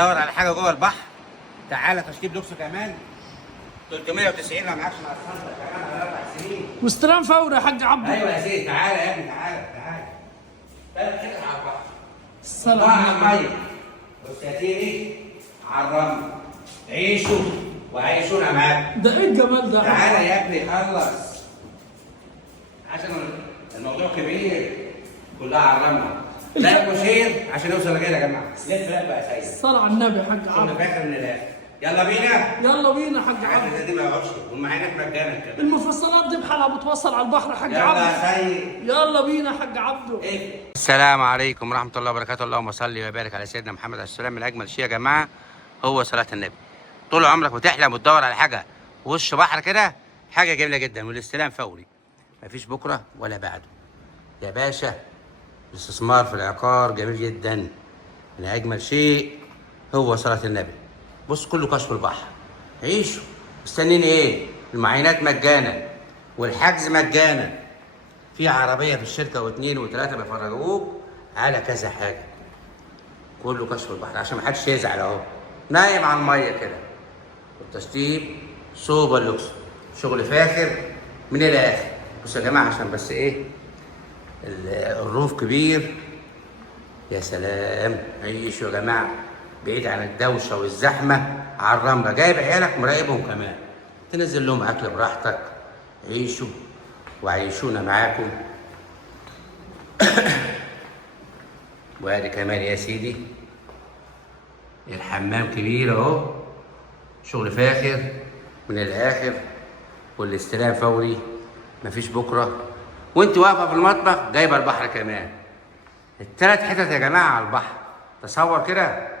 دور على حاجه جوه البحر. تعالى تشطيب لوكسو كمان 390 لو معكش مع الصندوق كمان على 4 سنين واستلام فوري يا حاج عبده. ايوه يا سيدي تعالى يا ابني تعالى ثلاث قطع على البحر. الصلاة على الميه بص يا سيدي على الرمل عيشوا وعيشونا معاك. ده ايه الجمال ده؟ تعالى يا ابني خلص عشان الموضوع كبير كلها على الرمل. لا مشير عشان نوصل لكده يا جماعه. لف بقى يا سيدي. الصلاة على النبي يا حاج كنا عبده. فاكر من الاخر. يلا بينا. يلا بينا يا حاج عبده. عادي دي ما يقعدش ومعانا مجانا كده. المفصلات دي بحالها بتوصل على البحر يا حاج يلا عبده. يا سيدي. يلا بينا يا حاج عبده. السلام عليكم ورحمة الله وبركاته. اللهم صل وبارك على سيدنا محمد عليه السلام. من أجمل شيء يا جماعة هو صلاة النبي. طول عمرك بتحلم وتدور على حاجة وش بحر كده، حاجة جميلة جدا والاستلام فوري. مفيش بكرة ولا بعده. يا باشا الاستثمار في العقار جميل جدا. من أجمل شيء هو صلاة النبي. بص كله كشف البحر. عيشوا مستنين إيه؟ المعاينات مجانا والحجز مجانا. في عربية في الشركة واثنين وثلاثة بيفرجوك على كذا حاجة. كله كشف البحر عشان محدش يزعل اهو. نايم على المية كده. والتشطيب سوبر لوكس. شغل فاخر من الآخر. بصوا يا جماعة عشان بس ايه الروف كبير. يا سلام عيشوا يا جماعة بعيد عن الدوشة والزحمة على الرملة. جايب عيالك مراقبهم كمان. تنزل لهم أكل براحتك. عيشوا وعيشونا معاكم. وادي كمان يا سيدي الحمام كبير اهو. شغل فاخر من الاخر والاستلام فوري. مفيش بكره. وانت واقفه في المطبخ جايبه البحر كمان. الثلاث حتت يا جماعه على البحر. تصور كده